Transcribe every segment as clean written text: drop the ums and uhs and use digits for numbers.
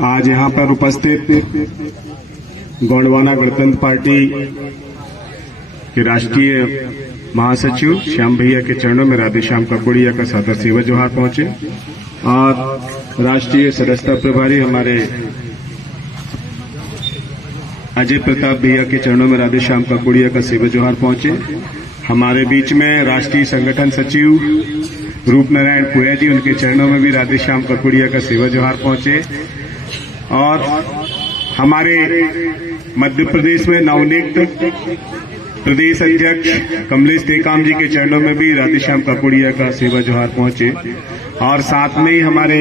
आज यहाँ पर उपस्थित गोंडवाना गणतंत्र पार्टी के राष्ट्रीय महासचिव श्याम भैया के चरणों में राधेश्याम ककोड़िया का सादर सेवा जोहार पहुंचे और राष्ट्रीय सदस्यता प्रभारी हमारे अजय प्रताप भैया के चरणों में राधेश्याम ककोड़िया का सेवा जोहार पहुंचे। हमारे बीच में राष्ट्रीय संगठन सचिव रूपनारायण पुया जी, उनके चरणों में भी राधेश्याम ककोड़िया का सेवा जोहार पहुंचे और हमारे मध्य प्रदेश में नवनियुक्त प्रदेश अध्यक्ष कमलेश टेकाम जी के चरणों में भी राधेश्याम ककोड़िया का सेवा जोहार पहुंचे और साथ में ही हमारे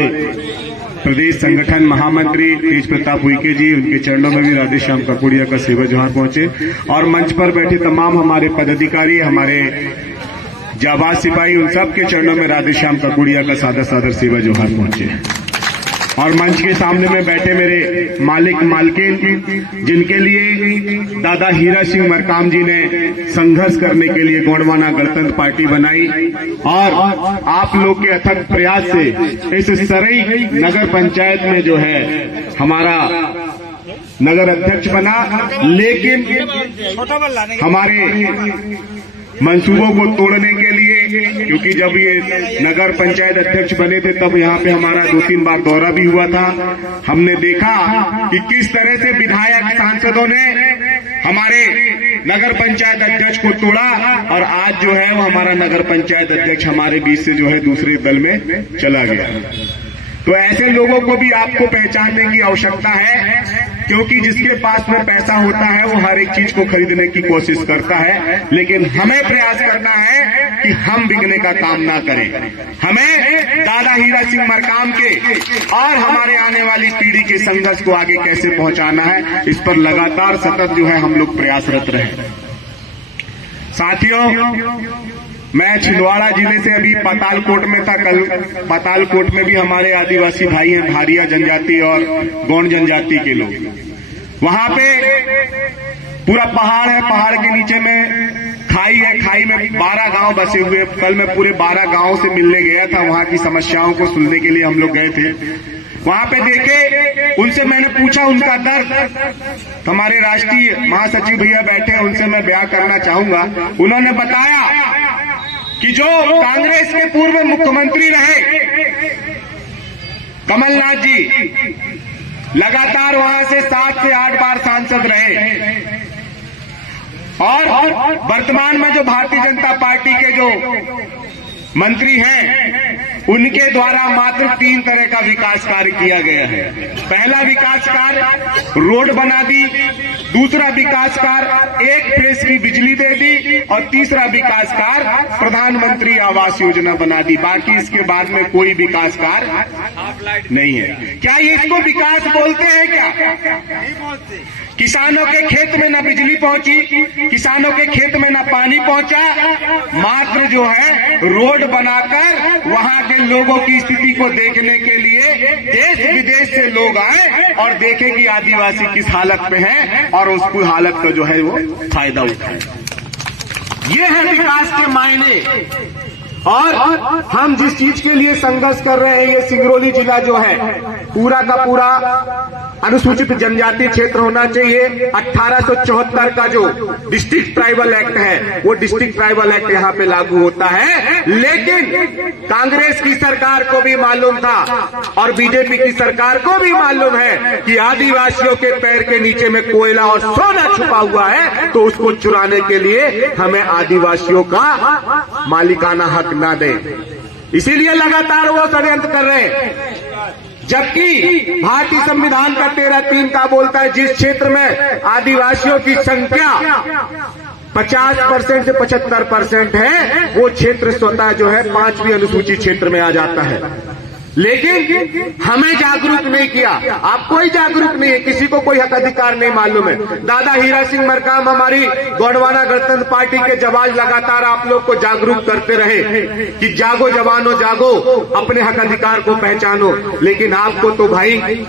प्रदेश संगठन महामंत्री तेज प्रताप उइके जी, उनके चरणों में भी राधेश्याम ककोड़िया का सेवा जोहार पहुंचे और मंच पर बैठे तमाम हमारे पदाधिकारी, हमारे जाबाज सिपाही, उन सब के चरणों में राधेश्याम ककोड़िया का सादर सादर सेवा जोहार पहुंचे और मंच के सामने में बैठे मेरे मालिक मालकिन, जिनके लिए दादा हीरा सिंह मरकाम जी ने संघर्ष करने के लिए गोंडवाना गणतंत्र पार्टी बनाई और आप लोग के अथक प्रयास से इस सरई नगर पंचायत में जो है हमारा नगर अध्यक्ष बना, लेकिन हमारे मंसूबों को तोड़ने के लिए, क्योंकि जब ये नगर पंचायत अध्यक्ष बने थे तब यहाँ पे हमारा 2-3 बार दौरा भी हुआ था। हमने देखा कि किस तरह से विधायक सांसदों ने हमारे नगर पंचायत अध्यक्ष को तोड़ा और आज जो है वो हमारा नगर पंचायत अध्यक्ष हमारे बीच से जो है दूसरे दल में चला गया। तो ऐसे लोगों को भी आपको पहचानने की आवश्यकता है, क्योंकि जिसके पास में पैसा होता है वो हर एक चीज को खरीदने की कोशिश करता है, लेकिन हमें प्रयास करना है कि हम बिकने का काम ना करें। हमें दादा हीरा सिंह मरकाम के और हमारे आने वाली पीढ़ी के संघर्ष को आगे कैसे पहुंचाना है, इस पर लगातार सतत जो है हम लोग प्रयासरत रहे। साथियों, मैं छिंदवाड़ा जिले से अभी पातालकोट में था। कल पातालकोट में भी हमारे आदिवासी भाई हैं, भारिया जनजाति और गोंड जनजाति के लोग। वहां पे पूरा पहाड़ है, पहाड़ के नीचे में खाई है, खाई में 12 गांव बसे हुए। कल मैं पूरे 12 गांवों से मिलने गया था, वहां की समस्याओं को सुनने के लिए हम लोग गए थे। वहां पे देखे, उनसे मैंने पूछा उनका दर्द। हमारे राष्ट्रीय महासचिव भैया बैठे, उनसे मैं बयां करना चाहूंगा। उन्होंने बताया कि जो कांग्रेस के पूर्व मुख्यमंत्री रहे कमलनाथ जी, लगातार वहां से 7 से 8 बार सांसद रहे और वर्तमान में जो भारतीय जनता पार्टी के जो मंत्री हैं, उनके द्वारा मात्र 3 तरह का विकास कार्य किया गया है। पहला विकास कार्य रोड बना दी, दूसरा विकास कार्य 1 फेज की बिजली दे दी और तीसरा विकास कार्य प्रधानमंत्री आवास योजना बना दी। बाकी इसके बाद में कोई विकास कार्य नहीं है। क्या ये इसको विकास बोलते हैं? क्या किसानों के खेत में न बिजली पहुंची, किसानों के खेत में न पानी पहुंचा, मात्र जो है रोड बनाकर वहां के लोगों की स्थिति को देखने के लिए देश विदेश से लोग आए और देखें कि आदिवासी किस हालत में है और उसकी हालत का जो है वो फायदा उठाए। ये है विकास के मायने। और हम जिस चीज के लिए संघर्ष कर रहे हैं, ये सिंगरौली जिला जो है पूरा का पूरा अनुसूचित जनजाति क्षेत्र होना चाहिए। 1874 का जो डिस्ट्रिक्ट ट्राइबल एक्ट है, वो डिस्ट्रिक्ट ट्राइबल एक्ट यहाँ पे लागू होता है। लेकिन कांग्रेस की सरकार को भी मालूम था और बीजेपी की सरकार को भी मालूम है कि आदिवासियों के पैर के नीचे में कोयला और सोना छुपा हुआ है, तो उसको चुराने के लिए हमें आदिवासियों का मालिकाना हक ना दे। इसीलिए लगातार वो षड्यंत्र कर रहे हैं। जबकि भारतीय संविधान का 13(3) का बोलता है, जिस क्षेत्र में आदिवासियों की संख्या 50% से 75% है, वो क्षेत्र स्वतः जो है 5वीं अनुसूची क्षेत्र में आ जाता है। लेकिन हमें जागरूक नहीं किया। आप कोई जागरूक नहीं है, किसी को कोई हक अधिकार नहीं मालूम है। दादा हीरा सिंह मरकाम हमारी गोंडवाना गणतंत्र पार्टी के जवान लगातार आप लोग को जागरूक करते रहे कि जागो जवानों जागो, अपने हक अधिकार को पहचानो। लेकिन आपको तो भाई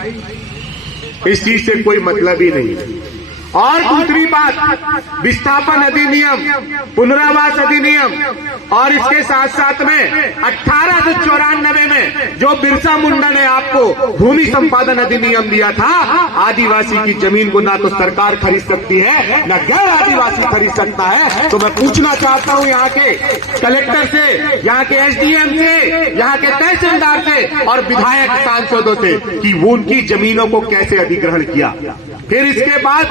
इस चीज से कोई मतलब ही नहीं। और दूसरी बात, विस्थापन अधिनियम, पुनरावास अधिनियम और इसके साथ साथ में 1894 में जो बिरसा मुंडा ने आपको भूमि संपादन अधिनियम दिया था, आदिवासी की जमीन को ना तो सरकार खरीद सकती है ना गैर आदिवासी खरीद सकता है। तो मैं पूछना चाहता हूं यहाँ के कलेक्टर से, यहाँ के एसडीएम से, यहाँ के तहसीलदार से और विधायक सांसदों से कि वो उनकी जमीनों को कैसे अधिग्रहण किया। फिर इसके बाद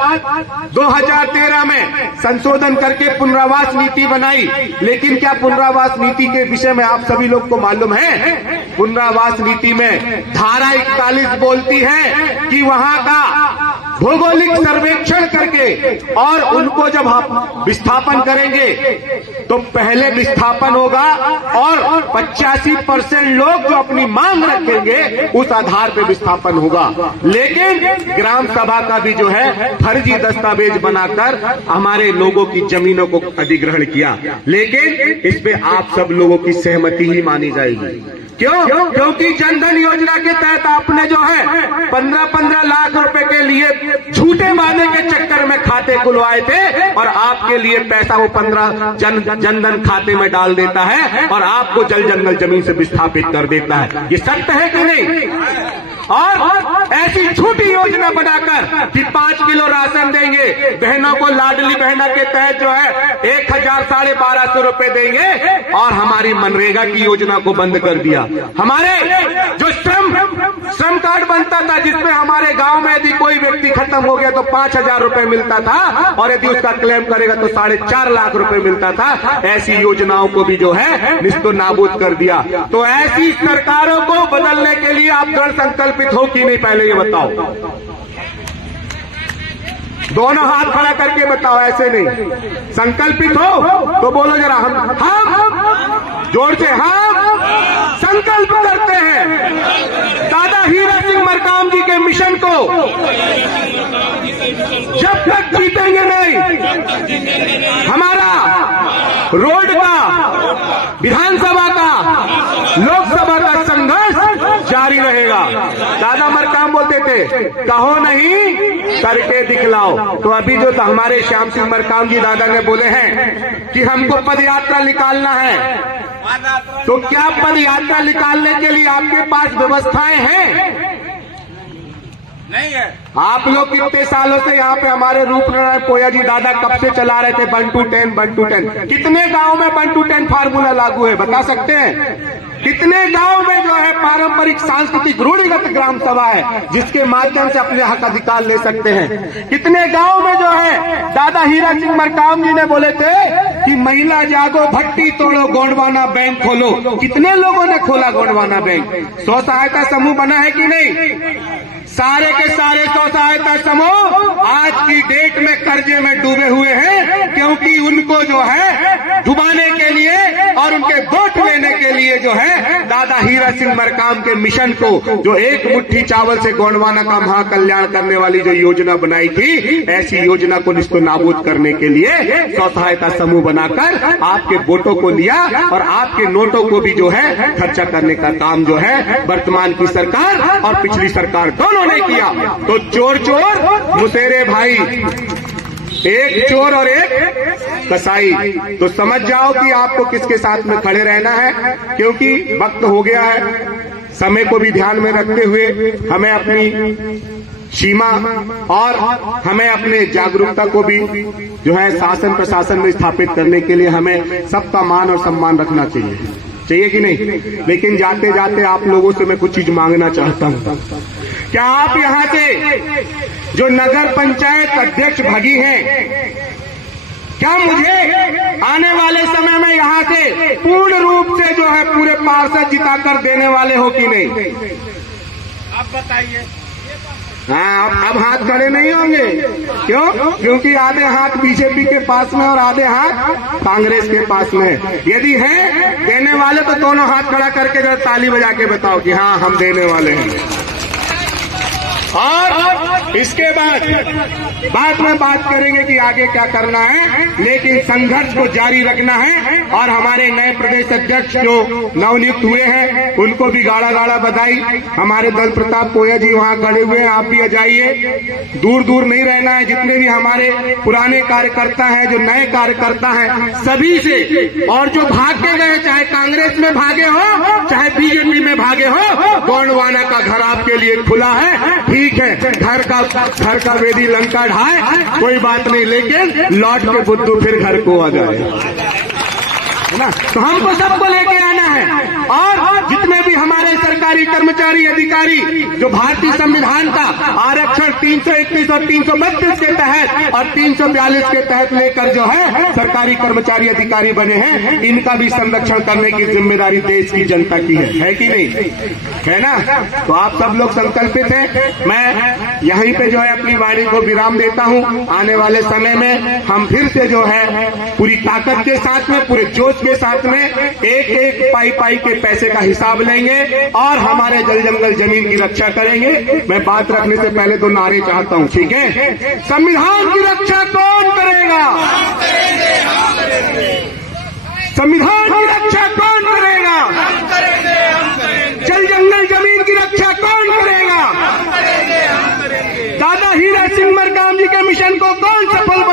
2013 में संशोधन करके पुनरावास नीति बनाई, लेकिन क्या पुनरावास नीति के विषय में आप सभी लोग को मालूम है? पुनरावास नीति में धारा 41 बोलती है कि वहां का भौगोलिक सर्वेक्षण करके और उनको जब हम विस्थापन करेंगे तो पहले विस्थापन होगा और 85% लोग जो अपनी मांग रखेंगे उस आधार पे विस्थापन होगा। लेकिन ग्राम सभा का भी जो है फर्जी दस्तावेज बनाकर हमारे लोगों की जमीनों को अधिग्रहण किया, लेकिन इस पे आप सब लोगों की सहमति ही मानी जाएगी। क्यों? क्योंकि जनधन योजना के तहत आपने जो है 15-15 लाख रुपए के लिए झूठे वादे के चक्कर में खाते खुलवाए थे और आपके लिए पैसा वो 15 जनधन खाते में डाल देता है और आपको जल जंगल जमीन से विस्थापित कर देता है। ये सत्य है कि नहीं? और ऐसी झूठी योजना बनाकर कि 5 किलो राशन देंगे, बहनों को लाडली बहना के तहत जो है 1,000-1,250 रुपए देंगे और हमारी मनरेगा की योजना को बंद कर दिया। हमारे जो श्रम कार्ड बनता था जिसमें हमारे गांव में यदि कोई व्यक्ति खत्म हो गया तो 5,000 रुपए मिलता था और यदि उसका क्लेम करेगा तो 4.5 लाख रुपए मिलता था। ऐसी योजनाओं को भी जो है निस्तो नाबूद कर दिया। तो ऐसी सरकारों को बदलने के लिए आप दृढ़ संकल्पित हो कि नहीं, पहले ये बताओ। दोनों हाथ खड़ा करके बताओ, ऐसे नहीं। संकल्पित हो तो बोलो जरा, हम जोर से हम संकल्प करते हैं दादा हीरा सिंह मरकाम जी के मिशन को जब तक जीतेंगे नहीं, हमारा रोड का, विधानसभा का, लोकसभा का संघर्ष जारी रहेगा। दादा मरकाम बोलते थे कहो नहीं करके दिखलाओ। तो अभी जो हमारे श्याम सिंह मरकाम जी दादा ने बोले हैं कि हमको पदयात्रा निकालना है, तो क्या पदयात्रा निकालने के लिए आपके पास व्यवस्थाएं हैं? नहीं है। आप लोग कितने सालों से यहाँ पे हमारे रूपनारायण पोया जी दादा कब से चला रहे थे 1 to 10? कितने गांव में 1 to 10 फार्मूला लागू है, बता सकते हैं? कितने गांव में जो है पारंपरिक सांस्कृतिक रूढ़िगत ग्राम सभा है जिसके माध्यम से अपने हक अधिकार ले सकते हैं? कितने गांव में जो है दादा हीरा सिंह मरकाम जी ने बोले थे कि महिला जागो, भट्टी तोड़ो, गोंडवाना बैंक खोलो। कितने लोगों ने खोला गोंडवाना बैंक? 100 सहायता समूह बना है कि नहीं? सारे के सारे 100 सहायता समूह आज की डेट में कर्जे में डूबे हुए हैं, क्योंकि उनको जो है डुबाने के लिए और उनके वोट लेने के लिए जो है दादा हीरा सिंह मरकाम के मिशन को, जो एक मुट्ठी चावल से गोंडवाना का महाकल्याण करने वाली जो योजना बनाई थी, ऐसी योजना को निस्तो नाबूद करने के लिए 100 सहायता समूह बनाकर आपके वोटों को लिया और आपके नोटों को भी जो है खर्चा करने का काम जो है वर्तमान की सरकार और पिछली सरकार दोनों ने किया। तो चोर चोर मुसेरे भाई, एक चोर और एक कसाई। तो समझ जाओ कि आपको किसके साथ में खड़े रहना है, क्योंकि वक्त हो गया है। समय को भी ध्यान में रखते हुए हमें अपनी सीमा और हमें अपने जागरूकता को भी जो है शासन प्रशासन में स्थापित करने के लिए हमें सबका मान और सम्मान रखना चाहिए कि नहीं? लेकिन जाते जाते आप लोगों से मैं कुछ चीज मांगना चाहता हूँ। क्या आप यहाँ से जो नगर पंचायत अध्यक्ष भगी हैं, क्या मुझे आने वाले समय में यहाँ से पूर्ण रूप से जो है पूरे पार्षद जिताकर देने वाले हो कि नहीं? आप बताइए। हाँ, अब हाथ खड़े नहीं होंगे। क्यों? क्योंकि आधे हाथ बीजेपी के पास में और आधे हाथ कांग्रेस के पास में। यदि है देने वाले तो दोनों हाथ खड़ा करके जो ताली बजा के बताओ कि हाँ हम देने वाले हैं। और इसके बाद में बात करेंगे कि आगे क्या करना है, लेकिन संघर्ष को जारी रखना है। और हमारे नए प्रदेश अध्यक्ष जो नवनियुक्त हुए हैं उनको भी गाड़ा गाड़ा बधाई। हमारे दल प्रताप पोया जी वहां खड़े हुए हैं, आप भी जाइए, दूर दूर नहीं रहना है। जितने भी हमारे पुराने कार्यकर्ता हैं, जो नए कार्यकर्ता हैं, सभी से, और जो भाग के गए, चाहे कांग्रेस में भागे हो चाहे बीजेपी में भागे हो, गोंडवाना का घर आपके लिए खुला है। ठीक है, घर का वेदी लंका ढाए, कोई बात नहीं, लेकिन लौट के बुद्धू फिर घर को आ जाए, है ना। तो हमको सबको लेके आना है। और जितने भी हमारे सरकारी कर्मचारी अधिकारी जो भारतीय संविधान का आरक्षण 331 और 332 के तहत और 342 के तहत लेकर जो है सरकारी कर्मचारी अधिकारी बने हैं, इनका भी संरक्षण करने की जिम्मेदारी देश की जनता की है कि नहीं, है ना। तो आप सब लोग संकल्पित हैं। मैं यहीं पे जो है अपनी वाणी को विराम देता हूं। आने वाले समय में हम फिर से जो है पूरी ताकत के साथ में, पूरे जोश के साथ में एक एक पाई के पैसे का हिसाब लेंगे और हमारे जल जंगल जमीन की रक्षा करेंगे। मैं बात रखने से पहले तो नारे चाहता हूं, ठीक है। संविधान की रक्षा कौन करेगा? संविधान की रक्षा कौन करेगा? जल जंगल जमीन की रक्षा कौन करेगा? दादा हीरा सिंह मरकाम जी के मिशन को कौन सफल